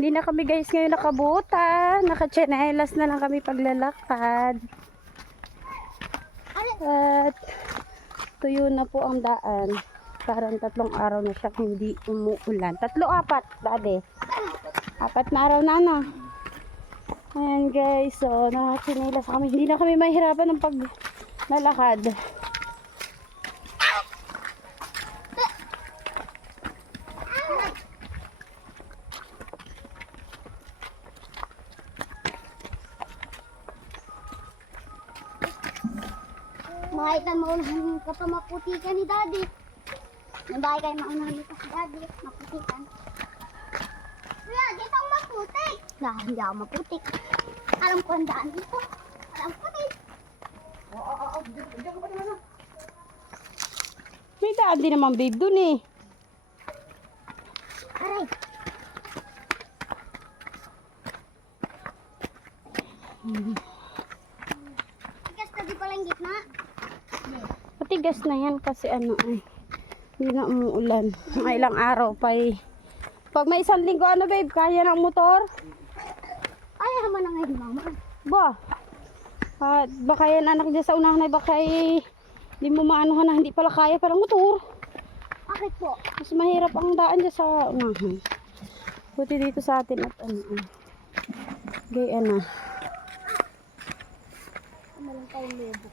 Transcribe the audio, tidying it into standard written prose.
Hindi na kami guys ngayon nakabutan. Naka-tsinelas na lang kami paglalakad. At tuyo na po ang daan. Parang 3 araw na siya hindi umuulan. 3, 4, dati. 4 na araw na no. Ayan guys, so naka-tsinelas kami. Hindi na kami mahirapan ng paglalakad. Bahay ka maunahan ka pa maputi ka ni Daddy. Yung bahay kayo maunahan ka si Daddy. Maputikan. Kuya, dito ako maputik. Hindi ako maputik. Alam ko ang daan dito. Alam ko din. Diyan ka ba naman? May daan din naman babe dun eh. Aray. Tigas na di palang gitna. Matigas na yan kasi ano ay hindi na umuulan. Mga ilang araw pa eh. Pag may 1 linggo ano babe, kaya ng motor? Ay, naman na ngayon, mama. Ba? Baka yan anak dyan sa unahan ay baka hindi mo maanuhan na hindi pala kaya palang motor. Bakit po? Mas mahirap ang daan dyan sa unahan. Buti dito sa atin at ano. Gaya na. Malang tayong lebo.